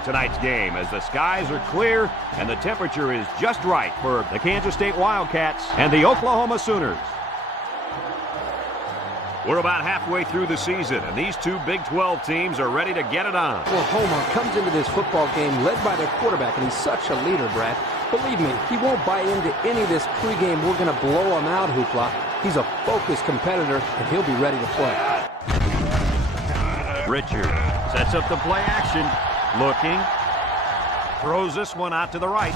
in tonight's game as the skies are clear and the temperature is just right for the Kansas State Wildcats and the Oklahoma Sooners. We're about halfway through the season, and these two Big 12 teams are ready to get it on. Oklahoma comes into this football game led by their quarterback, and he's such a leader, Brad. Believe me, he won't buy into any of this pregame "we're going to blow him out" hoopla. He's a focused competitor, and he'll be ready to play. Richard sets up the play action. Looking. Throws this one out to the right.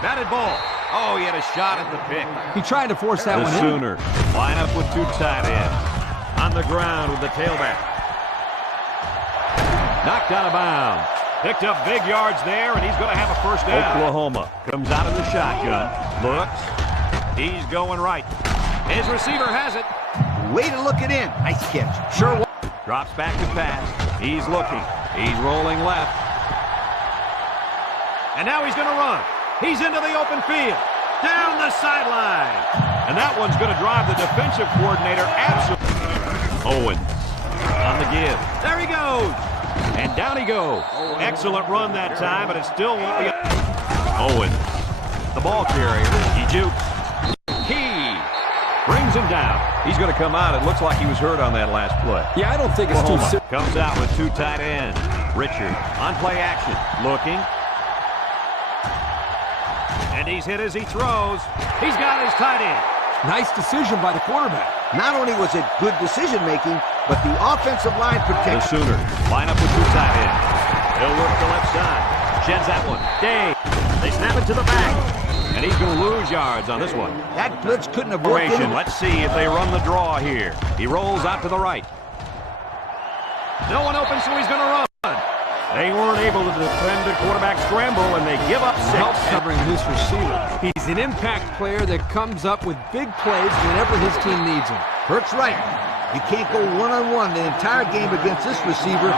Batted ball. Oh, he had a shot at the pick. He tried to force that one in. The Sooners line up with two tight ends. On the ground with the tailback. Knocked out of bounds. Picked up big yards there, and he's going to have a first down. Oklahoma comes out of the shotgun. Looks. He's going right. His receiver has it. Way to look it in. Nice catch. Sure. Drops back to pass. He's looking. He's rolling left. And now he's going to run. He's into the open field. Down the sideline. And that one's going to drive the defensive coordinator absolutely. Owens on the give. There he goes. And down he goes. Excellent run that time, but it still won't be. Owens, the ball carrier. He jukes. He brings him down. He's going to come out. It looks like he was hurt on that last play. Yeah, I don't think it's too serious. Comes out with two tight ends. Richard on play action. Looking. And he's hit as he throws. He's got his tight end. Nice decision by the quarterback. Not only was it good decision-making, but the offensive line protection. The Sooners line up with two tight ends. He'll work the left side. Sheds that one. Dave. They snap it to the back. And he's going to lose yards on this one. That blitz couldn't have worked. Let's see if they run the draw here. He rolls out to the right. No one open, so he's going to run. They weren't able to defend the quarterback scramble, and they give up 6. Helps covering this receiver. He's an impact player that comes up with big plays whenever his team needs him. Hurts right. You can't go one-on-one the entire game against this receiver.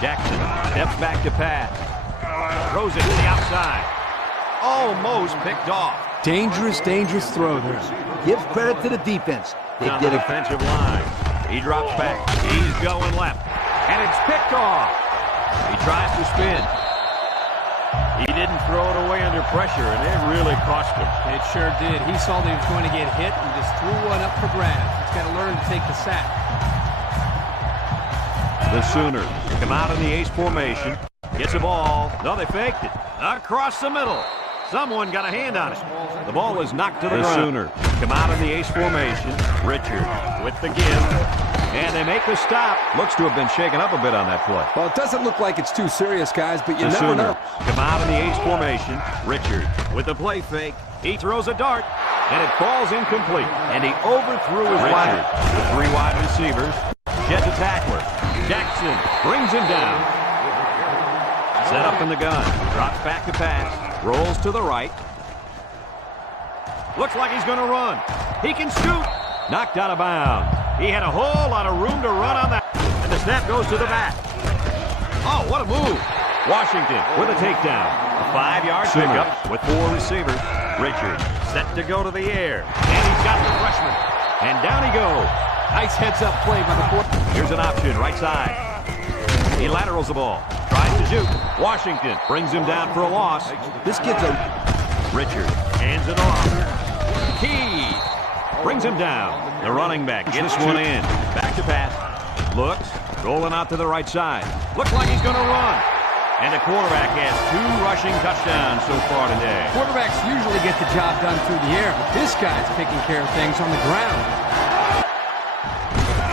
Jackson steps back to pass. Throws it to the outside. Almost picked off. Dangerous, dangerous throw there. Give credit to the defense. They Down did the a defensive line. He drops back. He's going left. And it's picked off. He tries to spin. He didn't throw it away under pressure, and it really cost him. It sure did. He saw that he was going to get hit and just threw one up for grabs. He's got to learn to take the sack. The Sooners come out in the ace formation. Gets the ball. No, they faked it. Across the middle. Someone got a hand on it. The ball is knocked to the ground. The Sooners come out in the ace formation. Richard with the give. And they make the stop. Looks to have been shaken up a bit on that play. Well, it doesn't look like it's too serious, guys, but you the never know. Come out in the ace formation. Richard with the play fake. He throws a dart, and it falls incomplete. And he overthrew his wide. The 3 wide receivers. Jets a tackler. Jackson brings him down. Set up in the gun. Drops back to pass. Rolls to the right. Looks like he's going to run. He can shoot. Knocked out of bounds. He had a whole lot of room to run on that. And the snap goes to the back. Oh, what a move. Washington with a takedown. A 5-yard pickup with 4 receivers. Richard set to go to the air. And he's got the freshman. And down he goes. Nice heads-up play by the quarterback. Here's an option, right side. He laterals the ball. Tries to shoot. Washington brings him down for a loss. This kid's a... Richard hands it off. Key brings him down. The running back gets one in. Back to pass. Looks. Rolling out to the right side. Looks like he's going to run. And the quarterback has 2 rushing touchdowns so far today. Quarterbacks usually get the job done through the air, but this guy's taking care of things on the ground.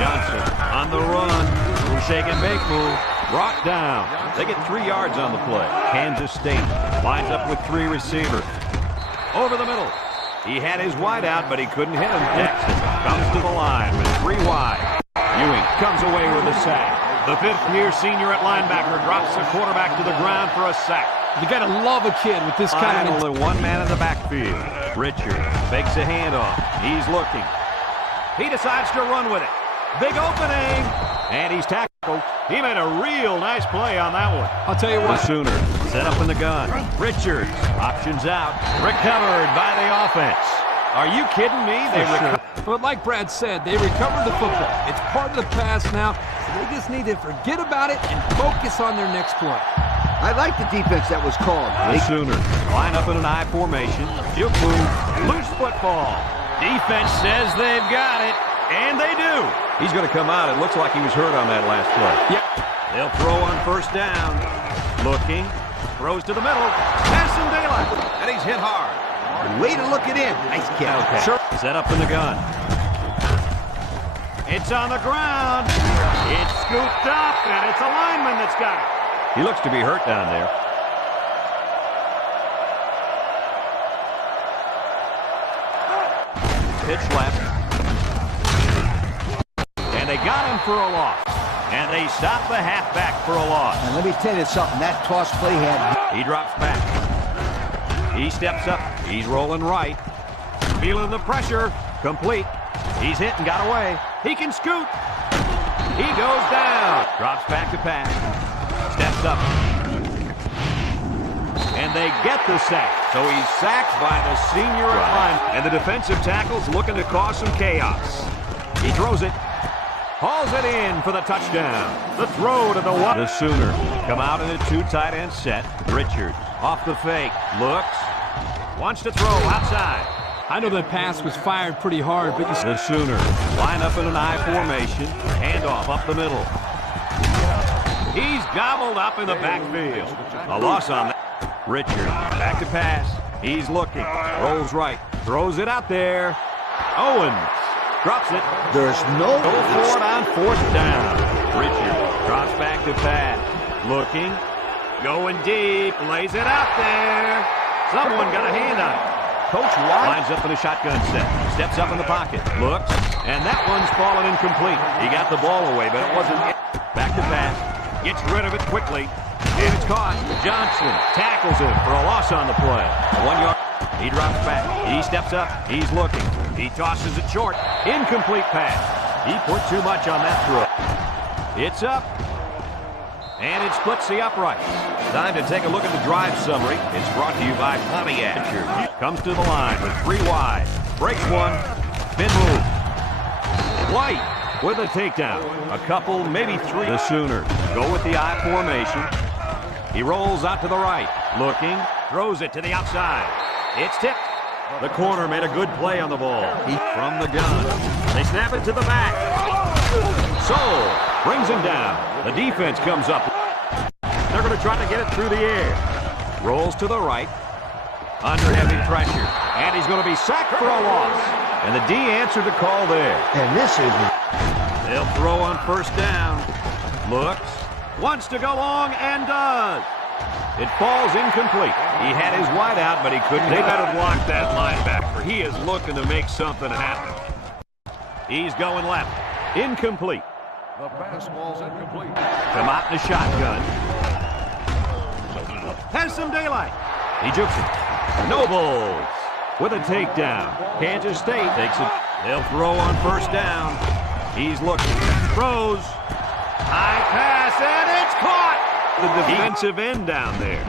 Johnson on the run. Shake and bake move. Brought down. They get 3 yards on the play. Kansas State lines up with 3 receivers. Over the middle. He had his wide out, but he couldn't hit him. Jackson comes to the line with 3 wide. Ewing comes away with a sack. The 5th-year senior at linebacker drops the quarterback to the ground for a sack. You got to love a kid with this kind of... Only 1 man in the backfield. Richard fakes a handoff. He's looking. He decides to run with it. Big opening. And he's tackled. He made a real nice play on that one. I'll tell you what. The Sooners set up in the gun. Richards options out. Recovered by the offense. Are you kidding me? But like Brad said, they recovered the football. It's part of the pass now, so they just need to forget about it and focus on their next play. I like the defense that was called. The Sooners line up in an I formation. Juke move. Loose football. Defense says they've got it, and they do. He's going to come out. It looks like he was hurt on that last play. Yep. They'll throw on first down. Looking. Throws to the middle. Has some daylight. And he's hit hard. Way to look it in. Nice catch. Okay. Sure. Set up in the gun. It's on the ground. It's scooped up, and it's a lineman that's got it. He looks to be hurt down there. Pitch left. And they got him for a loss. And they stop the halfback for a loss. And let me tell you something. That toss play had... He drops back. He steps up. He's rolling right. Feeling the pressure. Complete. He's hit and got away. He can scoot. He goes down. Drops back to pass. Steps up. And they get the sack. So he's sacked by the senior line. And the defensive tackle's looking to cause some chaos. He throws it. Hauls it in for the touchdown. The throw to the one. The Sooners come out in a two tight end set. Richards off the fake. Looks. Wants to throw outside. I know that pass was fired pretty hard, but The Sooners line up in an I formation. Handoff up the middle. He's gobbled up in the backfield. A loss on that. Richards back to pass. He's looking. Rolls right. Throws it out there. Owens drops it. There's no... Go for it on fourth down. Richards drops back to pass. Looking. Going deep. Lays it out there. Someone got a hand on it. Coach White lines up in a shotgun set. Steps up in the pocket. Looks. And that one's fallen incomplete. He got the ball away, but it wasn't it. Back to pass. Gets rid of it quickly. And it's caught. Johnson tackles him for a loss on the play. 1 yard. He drops back. He steps up. He's looking. He tosses it short. Incomplete pass. He put too much on that throw. It's up. And it splits the uprights. Time to take a look at the drive summary. It's brought to you by Pontiac. Comes to the line with 3 wide. Breaks one. Spin move. White with a takedown. A couple, maybe 3. The Sooners go with the I formation. He rolls out to the right. Looking. Throws it to the outside. It's tipped. The corner made a good play on the ball. From the gun. They snap it to the back. Soul brings him down. The defense comes up. They're going to try to get it through the air. Rolls to the right. Under heavy pressure. And he's going to be sacked for a loss. And the D answered the call there. And this is... They'll throw on first down. Looks. Wants to go long and does. It falls incomplete. He had his wide out, but he couldn't. They better block that linebacker. He is looking to make something happen. He's going left. Incomplete. The pass ball's incomplete. Come out in the shotgun. Has some daylight. He jukes it. Nobles with a takedown. Kansas State takes it. They'll throw on first down. He's looking. Throws. High pass, and it's caught. The defensive end down there.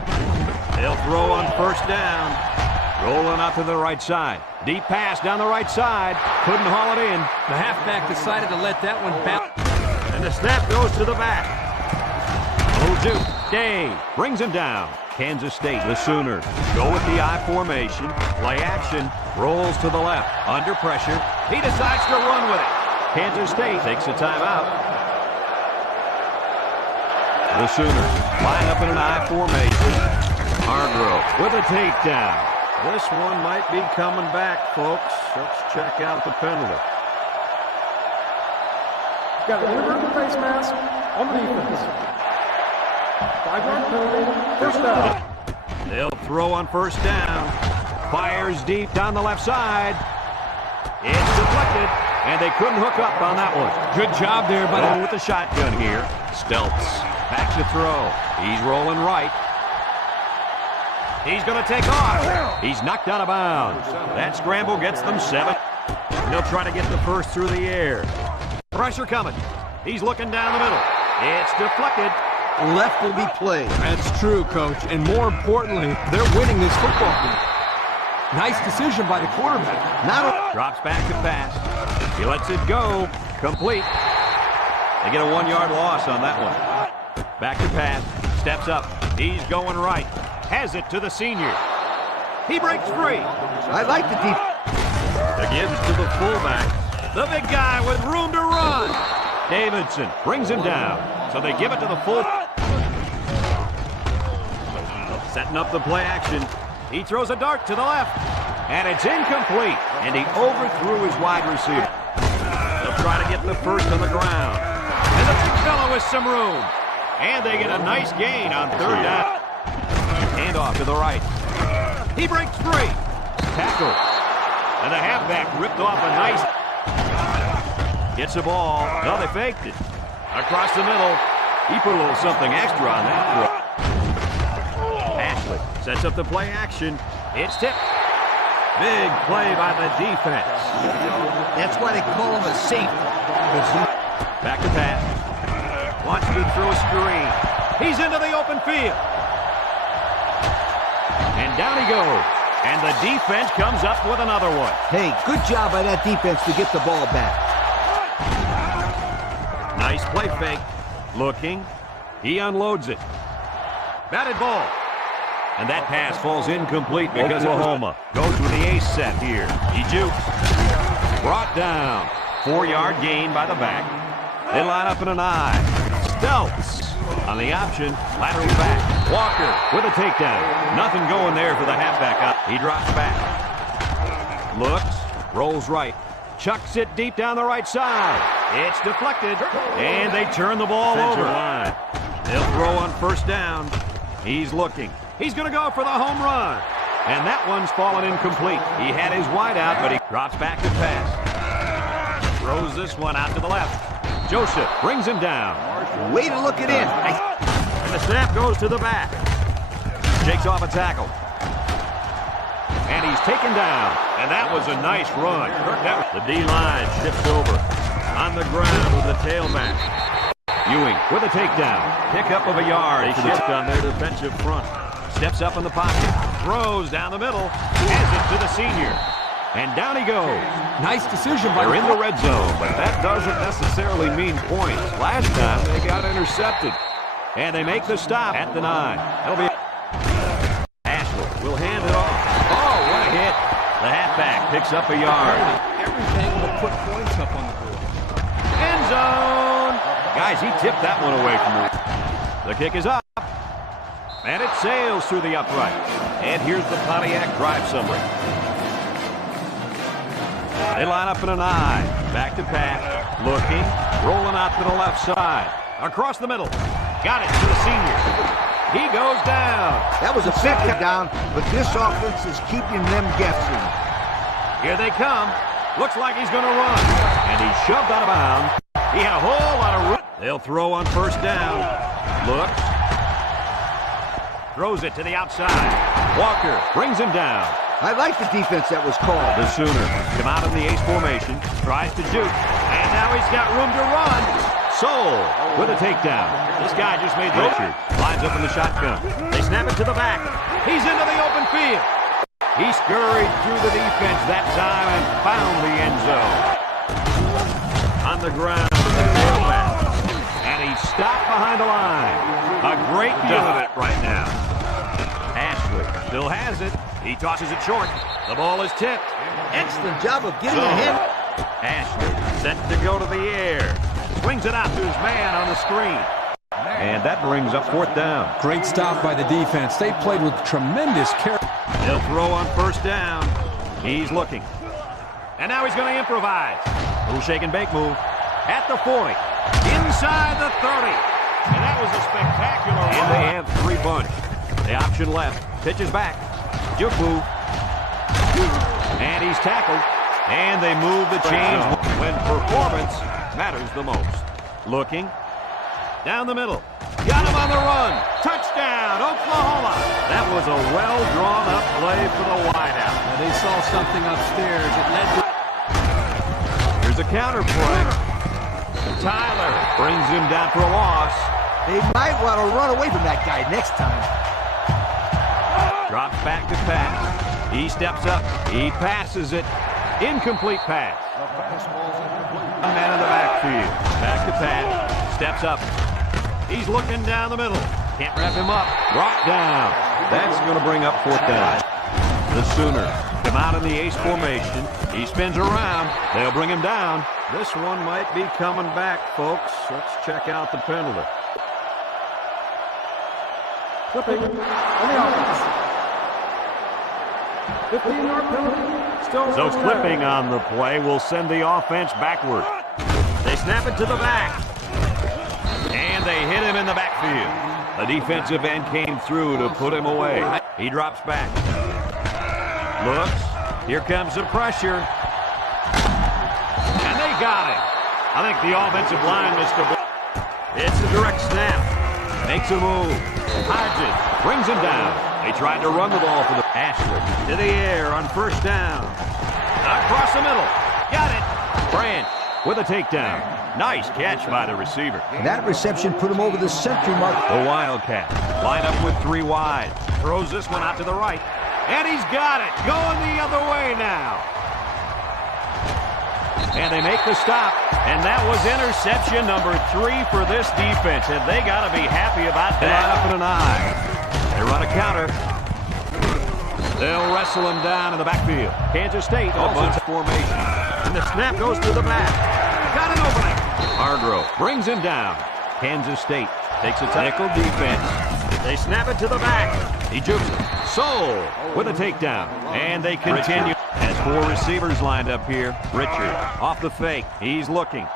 They'll throw on first down. Rolling out to the right side. Deep pass down the right side. Couldn't haul it in. the halfback decided to let that one bounce. And the snap goes to the back. Oh, Duke. Day brings him down. Kansas State, the Sooners, go with the I formation. Play action. Rolls to the left. Under pressure. He decides to run with it. Kansas State takes a timeout. The Sooners line up in an I formation. Hargrove with a takedown. This one might be coming back, folks. Let's check out the penalty. Got an inadvertent face mask on the defense. 5-yard penalty, first down. They'll throw on first down. Fires deep down the left side. It's deflected, and they couldn't hook up on that one. Good job there, Going buddy. with the shotgun here. Stelts back to throw. He's rolling right. He's going to take off. He's knocked out of bounds. That scramble gets them 7. They'll try to get the first through the air. Pressure coming. He's looking down the middle. It's deflected. Left will be played. That's true, Coach. And more importantly, they're winning this football game. Nice decision by the quarterback. Drops back to pass. He lets it go. Complete. They get a 1-yard loss on that one. Back to pass. Steps up. He's going right. Has it to the senior. He breaks free. I like the deep. The gives to the fullback. The big guy with room to run. Davidson brings him down. So they give it to the full. Setting up the play action. He throws a dart to the left. And it's incomplete. And he overthrew his wide receiver. They'll try to get the first on the ground. And the big fellow with some room. And they get a nice gain on third down. Hand off to the right. He breaks free. Tackle. And the halfback ripped off a nice. Gets the ball. No, they faked it. Across the middle. He put a little something extra on that throw. Ashley sets up the play action. It's tipped. Big play by the defense. That's why they call him a safety. Back to pass. Wants to throw a screen. He's into the open field. And down he goes. And the defense comes up with another one. Hey, good job by that defense to get the ball back. Nice play fake. Looking. He unloads it. Batted ball. And that pass falls incomplete because Oklahoma goes with the ace set here. He jukes. Brought down. 4-yard gain by the back. They line up in an I. Stelts on the option. Lateral back. Walker with a takedown. Nothing going there for the halfback. He drops back. Looks. Rolls right. Chucks it deep down the right side. It's deflected. And they turn the ball over. Line. They'll throw on first down. He's looking. He's going to go for the home run. And that one's fallen incomplete. He had his wide out, but he drops back to pass. Throws this one out to the left. Joseph brings him down. Way to look it in. And the snap goes to the back. Shakes off a tackle. And he's taken down. And that was a nice run. The D-line shifts over. On the ground with the tailback. Ewing with a takedown. Pickup of a yard. He shifts on their defensive front. Steps up in the pocket. Throws down the middle. Hands it to the senior. And down he goes. Nice decision by They're in the red zone, but that doesn't necessarily mean points. Last time, they got intercepted. And they make the stop at the 9. That'll be Ashley will hand it off. Oh, what a hit. The halfback picks up a yard. Everything will put points up on the board. End zone. Guys, he tipped that one away from me. The kick is up. And it sails through the upright. And here's the Pontiac drive summary. They line up in an I. Back to Pat. Looking. Rolling out to the left side. Across the middle. Got it to the senior. He goes down. That was a second down, but this offense is keeping them guessing. Here they come. Looks like he's going to run. And he's shoved out of bounds. He had a whole lot of room. They'll throw on first down. Looks. Throws it to the outside. Walker brings him down. I like the defense that was called. The Sooners come out in the ace formation. Tries to juke. And now he's got room to run. Soul with a takedown. This guy just made the issue. Lines up in the shotgun. They snap it to the back. He's into the open field. He scurried through the defense that time and found the end zone. On the ground with the tailback. And he stopped behind the line. A great deal of it right now. Ashley still has it. He tosses it short. The ball is tipped. Excellent job of getting ahead. Ashley set to go to the air. Swings it out to his man on the screen. And that brings up fourth down. Great stop by the defense. They played with tremendous care. They'll throw on first down. He's looking. And now he's going to improvise. Little shake and bake move. At the 40. Inside the 30. And that was a spectacular run. And they have 3 bunch. The option left. Pitches back. Juke move. And he's tackled. And they move the chains when performance matters the most. Looking. Down the middle. Got him on the run. Touchdown, Oklahoma. That was a well-drawn-up play for the wideout. They saw something upstairs. It led to... Here's a counter play. Tyler brings him down for a loss. They might want to run away from that guy next time. Drops back to pass. He steps up. He passes it. Incomplete pass. A man in the backfield. Back to pass. Steps up. He's looking down the middle. Can't wrap him up. Brought down. That's going to bring up 4th down. The Sooners come out in the ace formation. He spins around. They'll bring him down. This one might be coming back, folks. Let's check out the penalty. Flipping on the offense. 15-yard penalty. Still So clipping on the play will send the offense backward. They snap it to the back. And they hit him in the backfield. The defensive end came through to put him away. He drops back. Looks. Here comes the pressure. And they got him. I think the offensive line missed a block. It's a direct snap. Makes a move. Hides it. Brings him down. They tried to run the ball for the Ashley. To the air on 1st down. Across the middle. Got it. Branch with a takedown. Nice catch by the receiver. And that reception put him over the century mark. The Wildcat line up with 3 wide. Throws this one out to the right. And he's got it. Going the other way now. And they make the stop. And that was interception number 3 for this defense. And they got to be happy about that. Line up in an eye. They run a counter. They'll wrestle him down in the backfield. Kansas State also formation. And the snap goes to the back. Got an opening. Hargrove brings him down. Kansas State takes a nickel defense. They snap it to the back. He jukes it. Soul with a takedown. And they continue. Has 4 receivers lined up here. Richard off the fake. He's looking.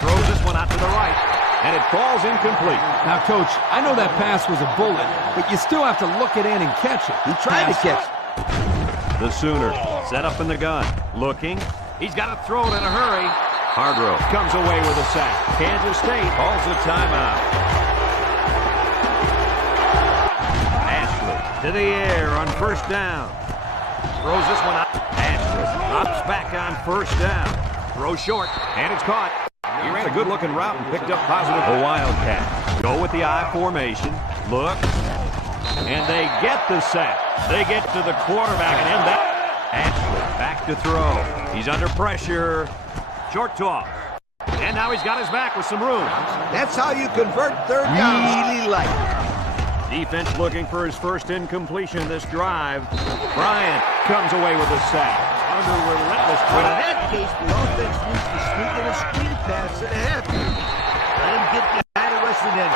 Throws this one out to the right. And it falls incomplete. Now, Coach, I know that pass was a bullet, but you still have to look it in and catch it. He tried to catch it. The Sooners set up in the gun. Looking. He's got to throw it in a hurry. Hargrove comes away with a sack. Kansas State calls a timeout. Ashley to the air on 1st down. Throws this one out. Ashley drops back on 1st down. Throw short, and it's caught. He ran a good-looking route and picked up positive. The Wildcat go with the I formation. Look. And they get the sack. They get to the quarterback and end that. Ashley back to throw. He's under pressure. Short toss. And now he's got his back with some room. That's how you convert 3rd down. Really light. Defense looking for his first incompletion this drive. Bryant comes away with a sack. Under relentless But in pressure. that case, the offense needs to sneak in a screen pass and a half. Let him get behind the rest of them.